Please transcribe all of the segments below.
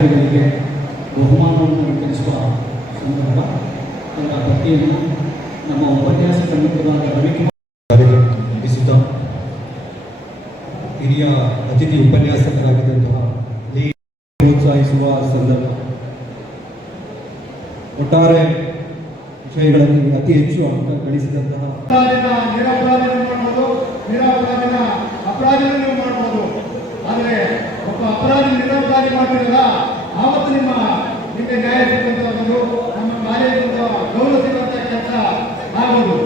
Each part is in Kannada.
ಬಹುಮಾನವನ್ನು ವಿತರಿಸುವ ಸಂದರ್ಭ ಅದರ ಪಟ್ಟಿಯನ್ನು ನಮ್ಮ ಉಪನ್ಯಾಸಕ ಮಿತ್ರರಾದ ರವಿಕುಮಾರ್ ನಡೆಸುತ್ತಾ ಹಿರಿಯ ಅತಿಥಿ ಉಪನ್ಯಾಸಕರಾಗಿದ್ದಂತಹ ಪ್ರೋತ್ಸಾಹಿಸುವ ಸಂದರ್ಭ ಒಟ್ಟಾರೆ ವಿಷಯಗಳಲ್ಲಿ ಅತಿ ಹೆಚ್ಚು ಅಂಕ ಗಳಿಸಿದಂತಹ ಅಪರಾಧಿನ ಮಾಡಬಹುದು. ಆದರೆ ಒಬ್ಬ ಅಪರಾಧಿ ನಿರಪರಾಧಿ ಮಾಡಿರಲ್ಲ ಆವತ್ತು ನಿಮಗೆ ನ್ಯಾಯ ಸಿಗುವಂಥದ್ದು ನಮ್ಮ ಕಾಲೇಜಿಂದ ಗೌರವ ಸಿಗುವಂಥ ಕೆಲಸ ಆಗೋದು.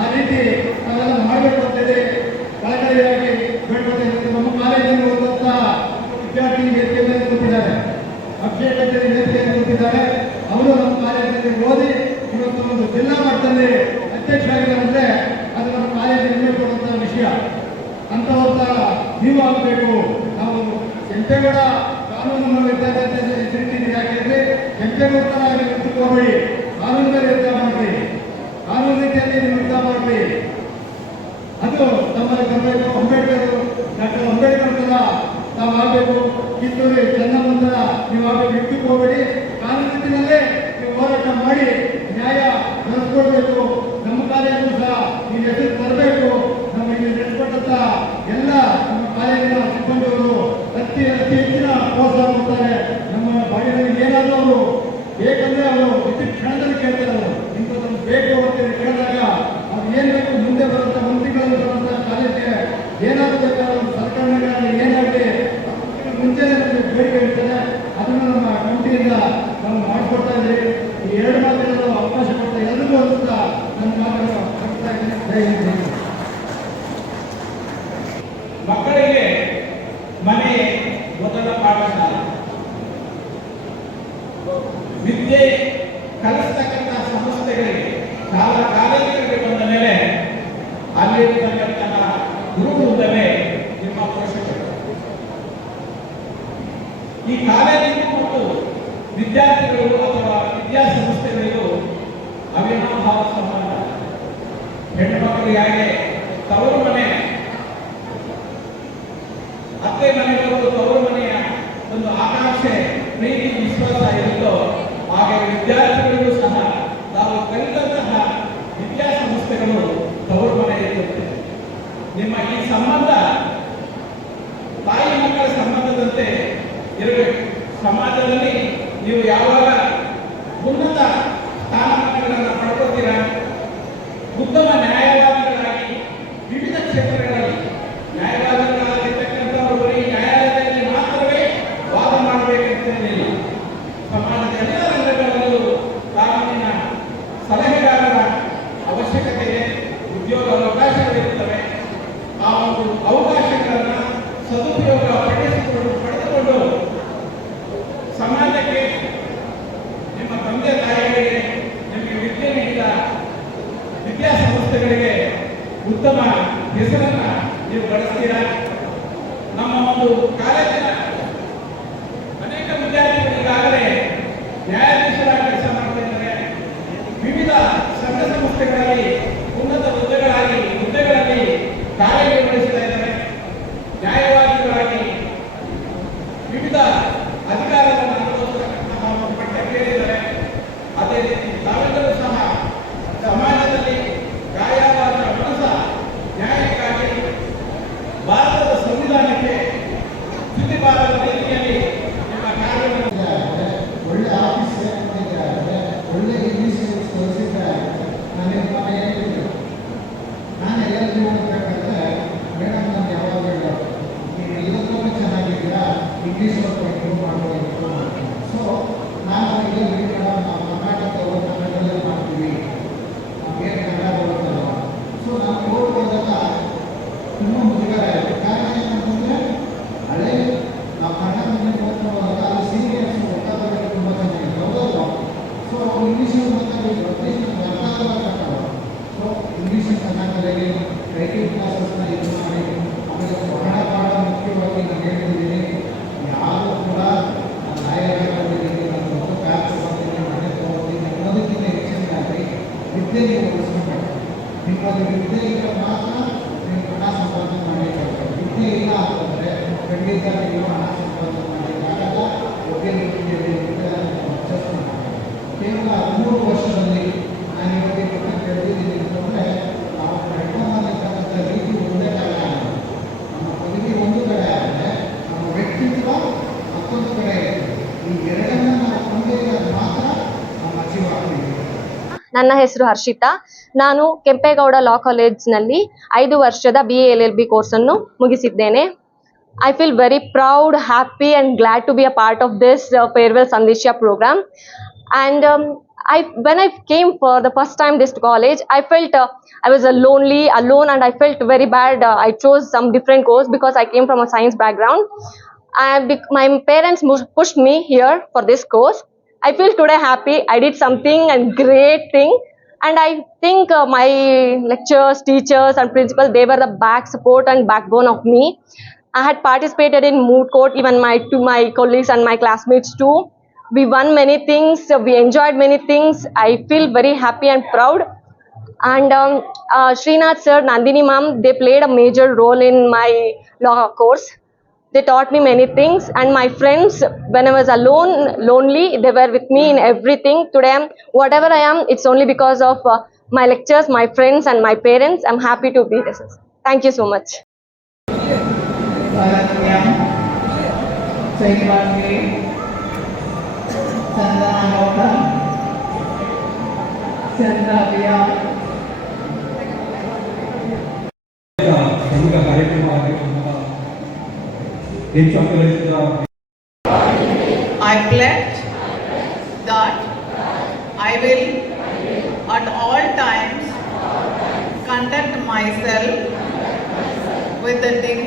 ಆ ರೀತಿ ನಾವೆಲ್ಲ ಮಾಡಬೇಕು ಅಂತೇಳಿ ಕಳಕಳಿಯಾಗಿ ಬೇಡ್ಕೊಳ್ತಾ ನಮ್ಮ ಕಾಲೇಜಿನಲ್ಲಿ ಓದುವಂಥ ವಿದ್ಯಾರ್ಥಿ ವೇದಿಕೆ ಮೇಲೆ ಕೂತಿದ್ದಾರೆ, ಅಕ್ಷಯ ಕಚೇರಿ ವೇದಿಕೆಯಲ್ಲಿ ಕೂತಿದ್ದಾರೆ. ಅವರು ನಮ್ಮ ಕಾಲೇಜಿನಲ್ಲಿ ಓದಿ ಇವತ್ತು ಒಂದು ಜಿಲ್ಲಾ ಮಟ್ಟದಲ್ಲಿ ಅಧ್ಯಕ್ಷರಾಗಿದ್ದಾರೆ ಅಂದರೆ ಅದು ನಮ್ಮ ಕಾಲೇಜಿಗೆ ಹೆಮ್ಮೆ ಕೊಡುವಂಥ ವಿಷಯ. ಅಂಥವಂತ ನೀವು ಆಗಬೇಕು. ನಾವು ಕೆಂಪೇಗೌಡ ಕಾನೂನು ವಿದ್ಯಾರ್ಥಿ ಹೆಸರಿಟ್ಟಿದ್ದೀರಿ. ಯಾಕೆಂದರೆ ಕೆಂಪೇಗೌಡ ಯುದ್ಧಕ್ಕೆ ಹೋಗಬೇಡಿ, ಕಾನೂನಿನಲ್ಲಿ ಯುದ್ಧ ಮಾಡಬೇಡಿ, ಕಾನೂನು ರೀತಿಯಲ್ಲಿ ನೀವು ಯುದ್ಧ ಮಾಡಬೇಡಿ. ಅದು ನಮ್ಮಲ್ಲಿ ಬರಬೇಕು. ಡಾಕ್ಟರ್ ಅಂಬೇಡ್ಕರ್ ತರ ನಾವು ಆಗಬೇಕು. ಕಿತ್ತೂರು ಚೆನ್ನಮ್ಮಂತರ ನೀವು ಆಗಬೇಕು. ಯುದ್ಧಕ್ಕೆ ಹೋಗಬೇಡಿ, ಕಾನೂನು ರೀತಿಯಲ್ಲೇ ನೀವು ಹೋರಾಟ ಮಾಡಿ ನ್ಯಾಯ ನಡೆಸ್ಕೊಡ್ಬೇಕು. ನಮ್ಮ ಕಾಲೇಜು ಸಹ ಈ ಹೆಸರು ತರಬೇಕು. ನಮ್ಮ ಇಲ್ಲಿ ನಡೆಸ್ಕೊಟ್ಟಂತ ಎಲ್ಲ ನಮ್ಮ ಕಾಲೇಜಿನ ಸಿಬ್ಬಂದಿಗಳು ಅತಿ ಹೆಚ್ಚಿನ ಪ್ರೋತ್ಸಾಹ ಕೊಡ್ತಾರೆ. ನಮ್ಮ ಬಾಡಿನಲ್ಲಿ ಏನಾದರೂ ಅವರು ಬೇಕಂದ್ರೆ ಅವರು ಇಷ್ಟು ಕ್ಷಣದಲ್ಲಿ ಕೇಳ್ತಾರೆ. ಅವರು ಇಂಥದ್ದನ್ನು ಬೇಕು ಅಂತೇಳಿ ಕೇಳಿದಾಗ ಅವ್ರು ಏನು ಬೇಕು ಮುಂದೆ ಬರುವಂಥ ಮಂತ್ರಿಗಳಲ್ಲಿ ಬರುವಂಥ ಕಾಲೇಜಿಗೆ ಏನಾದರೂ ಬೇಕಾದ್ರೆ ಸರ್ಕಾರಗಳಲ್ಲಿ ಏನಾಗಲಿ ಮುಂಚೆನೇ ನಮಗೆ ಬೇಡಿಕೆ ಇರ್ತದೆ. ಅದನ್ನು ನಮ್ಮ ಕಮಿಟಿಯಿಂದ ನಾವು ಮಾಡಿಕೊಡ್ತಾ ಇದ್ದೀವಿ. ಈ ಎರಡು ಮಾತುಗಳನ್ನು ಅವಕಾಶ ಕೊಡ್ತಾ ಎಲ್ಲರಿಗೂ ಅಂತ ನನ್ನ ಮಾತನ್ನು ಹಾಕ್ತಾ ಇದ್ದೀನಿ. ಜೈ ಹಿಂದ್. ಮಕ್ಕಳಿಗೆ ಮನೆ ಮೊದಲ ಪಾಠಶಾಲೆ. ವಿದ್ಯೆ ಕಲಿಸ್ತಕ್ಕಂಥ ಸಂಸ್ಥೆಗಳಿಗೆ ಶಾಲಾ ಕಾಲೇಜುಗಳಿಗೆ ಬಂದ ಮೇಲೆ ಅಲ್ಲಿರ್ತಕ್ಕಂತಹ ಗುರುವೃಂದವೇ ನಿಮ್ಮ ಪೋಷಕರು. ಈ ಕಾಲೇಜಿಗೂ ಮತ್ತು ವಿದ್ಯಾರ್ಥಿಗಳಿಗೂ ಅಥವಾ ವಿದ್ಯಾಸಂಸ್ಥೆಗಳಿಗೂ ಅವಿನಾಭಾವ ಸಂಬಂಧ. ಹೆಣ್ಣು ಮಕ್ಕಳಿಗಾಗಿ ತವರು ಮನೆ, ಅತ್ತೆ ಮನೆಯವರು ತವರು ಮನೆಯ ಒಂದು ಆಕಾಂಕ್ಷೆ, ಪ್ರೀತಿ, ವಿಶ್ವಾಸ ಇರುತ್ತೋ ಹಾಗೆ ವಿದ್ಯಾರ್ಥಿಗಳಿಗೂ ಸಹ ನಾವು ಕಲಿತಂತಹ ವಿದ್ಯಾಸಂಸ್ಥೆಗಳು ತವರು ಮನೆ ಇರುತ್ತೆ. ನಿಮ್ಮ ಈ ಸಂಬಂಧ ತಾಯಿ ಮಕ್ಕಳ ಸಂಬಂಧದಂತೆ ಇರಬೇಕು. ಸಮಾಜದಲ್ಲಿ ನೀವು ಯಾವಾಗ ಉನ್ನತ ಸ್ಥಾನಮಾನಗಳನ್ನು ಪಡ್ಕೋತೀರಾ, ಉತ್ತಮ ನ್ಯಾಯವಾದಿಗಳಾಗಿ ವಿವಿಧ ಕ್ಷೇತ್ರಗಳಲ್ಲಿ ನ್ಯಾಯವಾದಿಗಳಾಗಿರ್ತಕ್ಕಂಥವರು ಬರೀ ನ್ಯಾಯಾಲಯದಲ್ಲಿ ಮಾತ್ರವೇ ವಾದ ಮಾಡಬೇಕಂತೇನಿಲ್ಲ. ಸಮಾಜದ ಎಲ್ಲ ರಂಗಗಳಲ್ಲೂ ಕಾನೂನಿನ ಸಲಹೆಗಾರರ ಅವಶ್ಯಕತೆ ಇದೆ. ಉದ್ಯೋಗ ಅವಕಾಶಗಳಿರುತ್ತವೆ. ಆ ಒಂದು ಅವಕಾಶಗಳನ್ನು ಸದುಪಯೋಗ ಪಡೆದುಕೊಂಡು ಸಮಾಜಕ್ಕೆ, ನಿಮ್ಮ ತಂದೆ ತಾಯಿಗಳಿಗೆ, ನಿಮಗೆ ವಿದ್ಯೆ ನೀಡಿದ ವಿದ್ಯಾಸಂಸ್ಥೆಗಳಿಗೆ ಉತ್ತಮ ಹೆಸರನ್ನು ನೀವು ಗಳಿಸ್ತೀರಾ. ನಮ್ಮ ಒಂದು ಕಾಲೇಜಿನ ಅನೇಕ ವಿದ್ಯಾರ್ಥಿಗಳು ಈಗಾಗಲೇ ನ್ಯಾಯಾಧೀಶರಾಗಿ ಕೆಲಸ ಮಾಡ್ತಾ ಇದ್ದಾರೆ. ವಿವಿಧ ಸಂಘ ಸಂಸ್ಥೆಗಳಲ್ಲಿ ಉನ್ನತ ಹುದ್ದೆಗಳಲ್ಲಿ ಕಾರ್ಯನಿರ್ವಹಿಸ್ತಾ ಇದ್ದಾರೆ. ನ್ಯಾಯವಾದಿಗಳಾಗಿ ವಿವಿಧ ಅಧಿಕಾರವನ್ನು ಅನುಭವಿಸತಕ್ಕಂತಹ ಪಟ್ಟಕ್ಕೇರಿದ್ದಾರೆ. ಅದೇ ರೀತಿ ತಾವೆಲ್ಲರೂ ಸಹ ಸಮಾಜದಲ್ಲಿ ಗಾಯವಾದ ಮನಸ್ಸ ನ್ಯಾಯಕ್ಕಾಗಿ ಭಾರತದ ಸಂವಿಧಾನಕ್ಕೆ ಚ್ಯುತಿಬಾರದ ರೀತಿಯಲ್ಲಿ ನಿಮ್ಮ ಕಾರ್ಯವನ್ನು ಒಳ್ಳೆ ಆಫೀಸ್ ಒಳ್ಳೆ ಇಂಗ್ಲೀಷ್ ತೋರಿಸಿದ್ದಾರೆ. ನಾನು ಎಲ್ಲರಿಗೂ ಹೋಗ್ಬೇಕಾದ್ರೆ ಮೇಡಮ್ ನಾನು ಯಾವಾಗ ಹೇಳೋದು ನೀವು ಇವತ್ತೂ ಚೆನ್ನಾಗಿದ್ದೀರಾ, ಇಂಗ್ಲೀಷ್ ಇಂಪ್ರೂವ್ ಮಾಡ್ಬೋದು. ಸೊ ನಾನು ಈಗ ಮೇಡಮ್ ನಾವು ಕರ್ನಾಟಕದವರು ಕನ್ನಡದಲ್ಲೇ ಮಾಡ್ತೀವಿ, ನಮಗೇನು ಕನ್ನಡ ಬರುತ್ತಲ್ಲ. ಸೊ ನಾನು ಹೋದಾಗ ತುಂಬ ಮುಜುಗರ ಆಯಿತು. ಕಾರಣ ಏನಂತಂದರೆ ಹಳೆ ನಾವು ಕನ್ನಡದಲ್ಲಿ ಓದ್ತಾ ಹೋದಾಗ ಅದು ಸೀನಿಯರ್ಸ್ ಗೊತ್ತಾಗೋದಕ್ಕೆ ತುಂಬ ಚೆನ್ನಾಗಿದೆ, ಹೌದಲ್ಲ. ಸೊ ಇಂಗ್ಲೀಷಲ್ಲಿ ಮಾತಾಡೋದು ಅಟ್ಲೀಸ್ಟ್ ಅರ್ಥ ಆಗಲ್ಲ. ಸೊ ಇಂಗ್ಲೀಷ್ ಚೆನ್ನಾಗಿ ರೈಟಿಂಗ್ ಕ್ಲಾಸಸ್ನ ಇದು ಮಾಡಿ, ಆಮೇಲೆ ಬಹಳ ಮುಖ್ಯವಾಗಿ ನಾನು ಹೇಳ್ತಿದ್ದೀನಿ, ಯಾರು ಕೂಡ ನ್ಯಾಯಾಲಯದಲ್ಲಿ ನಾನು ಒಂದು ಕ್ಯಾಬ್ ತಗೋತೀನಿ, ಮನೆ ತಗೋತೀನಿ ಅನ್ನೋದಕ್ಕಿಂತ ಹೆಚ್ಚಿನದಾಗಿ ವಿದ್ಯೆ ನೀವು ಉಳಿಸ್ಕೊಬೇಕು. ನಿಮ್ಮದು ವಿದ್ಯೆ ಇದ್ದರೆ ಮಾತ್ರ ನೀವು ಹಣ ಸಂಪಾದನೆ ಮಾಡಬೇಕಾಗುತ್ತೆ. ವಿದ್ಯೆ ಇಲ್ಲ ಅಂತಂದರೆ ಖಂಡಿತ ನೀವು ಹಣ ಸಂಪಾದನೆ ಮಾಡಲಿಕ್ಕಾಗಲ್ಲ. ಒಬ್ಬರಿಗೆ ಈ ಎರಡನ್ನ ನಾವು ಹೊಂದಿದ್ರೆ ಮಾತ್ರ ನಮ್ಮ ಅಚೀವ್ ಆಗ್ತೀವಿ. ನನ್ನ ಹೆಸರು ಹರ್ಷಿತಾ. ನಾನು ಕೆಂಪೇಗೌಡ ಲಾ ಕಾಲೇಜ್ನಲ್ಲಿ 5 ವರ್ಷದ BA LLB ಕೋರ್ಸನ್ನು ಮುಗಿಸಿದ್ದೇನೆ. I feel very proud, happy and glad to be a part of this farewell Sandeshya program. And when I came for the first time this college, I felt I was lonely, alone, and I felt very bad. I chose some different course because I came from a science background. My parents pushed me here for this course. I feel today happy. I did something and great thing. And I think my lecturers, teachers and principal, they were the back support and backbone of me. I had participated in moot court, even my colleagues and my classmates too. We won many things, we enjoyed many things. I feel very happy and proud. And Srinath sir, Nandini ma'am, they played a major role in my law course. They taught me many things, and my friends, when I was alone, lonely, they were with me in everything. Today, whatever I am, it's only because of my lectures, my friends and my parents. I'm happy to be this. Thank you so much. Sarangyam, Chaitanya, Chandana, Chandravya. ಪ್ರಮುಖ ಕಾರ್ಯಕ್ರಮ ಆಗಿರುವಂತಹ ಹೆಚ್ಚು ಅಂಕಗಳಿಸಿದ I pledge that I will at all times conduct myself with the dignity